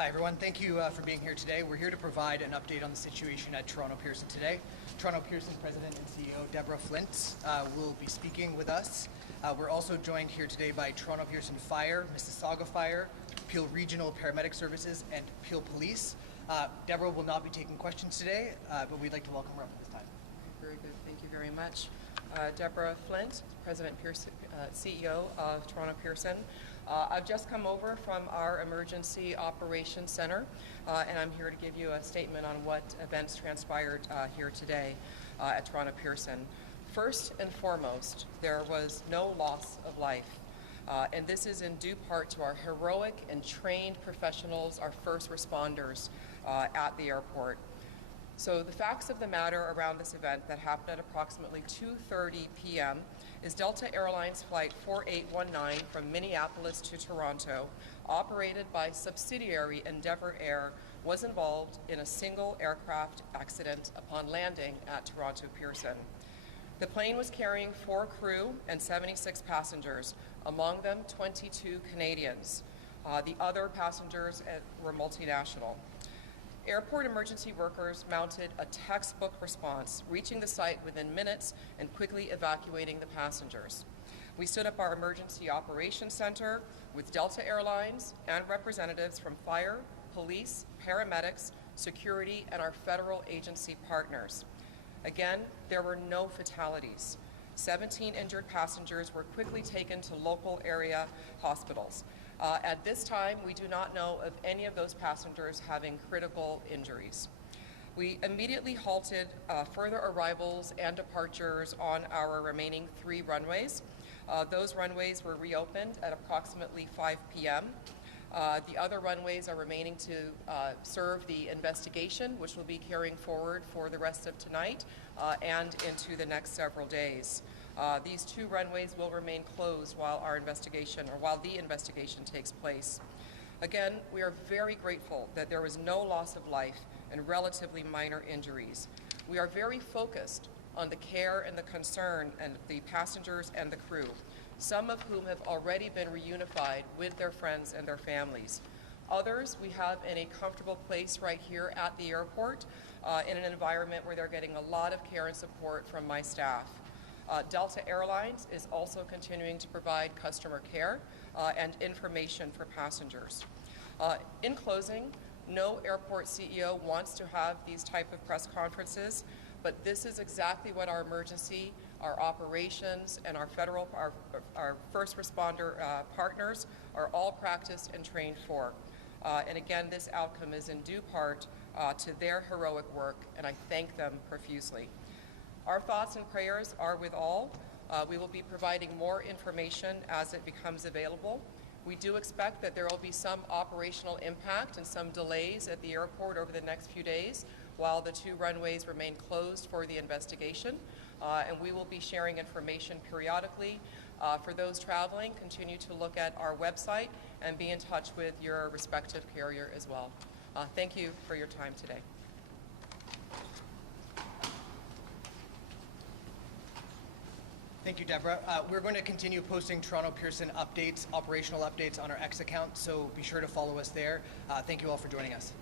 Hi everyone, thank you for being here today. We're here to provide an update on the situation at Toronto Pearson today. Toronto Pearson President and CEO Deborah Flint will be speaking with us. We're also joined here today by Toronto Pearson Fire, Mississauga Fire, Peel Regional Paramedic Services, and Peel Police. Deborah will not be taking questions today, but we'd like to welcome her up at this time. Very good, thank you very much. Deborah Flint, President Pearson, CEO of Toronto Pearson. I've just come over from our Emergency Operations Center, and I'm here to give you a statement on what events transpired here today at Toronto Pearson. First and foremost, there was no loss of life, and this is in due part to our heroic and trained professionals, our first responders at the airport. So the facts of the matter around this event that happened at approximately 2:30 p.m. is Delta Airlines Flight 4819 from Minneapolis to Toronto, operated by subsidiary Endeavour Air, was involved in a single aircraft accident upon landing at Toronto Pearson. The plane was carrying 4 crew and 76 passengers, among them 22 Canadians. The other passengers were multinational. Airport emergency workers mounted a textbook response, reaching the site within minutes and quickly evacuating the passengers. We stood up our Emergency Operations Center with Delta Airlines and representatives from fire, police, paramedics, security, and our federal agency partners. Again, there were no fatalities. 17 injured passengers were quickly taken to local area hospitals. At this time, we do not know of any of those passengers having critical injuries. We immediately halted further arrivals and departures on our remaining 3 runways. Those runways were reopened at approximately 5 p.m. The other runways are remaining to serve the investigation, which will be carrying forward for the rest of tonight and into the next several days. These 2 runways will remain closed while the investigation takes place. Again, we are very grateful that there was no loss of life and relatively minor injuries. We are very focused on the care and the concern and the passengers and the crew, some of whom have already been reunified with their friends and their families. Others we have in a comfortable place right here at the airport in an environment where they're getting a lot of care and support from my staff. Delta Airlines is also continuing to provide customer care and information for passengers. In closing, no airport CEO wants to have these type of press conferences, but this is exactly what our emergency, our operations, and our first responder partners are all practiced and trained for. And again, this outcome is in due part to their heroic work, and I thank them profusely. Our thoughts and prayers are with all. We will be providing more information as it becomes available. We do expect that there will be some operational impact and some delays at the airport over the next few days while the 2 runways remain closed for the investigation. And we will be sharing information periodically. For those traveling, continue to look at our website and be in touch with your respective carrier as well. Thank you for your time today. Thank you, Deborah. We're going to continue posting Toronto Pearson updates, operational updates on our X account, so be sure to follow us there. Thank you all for joining us.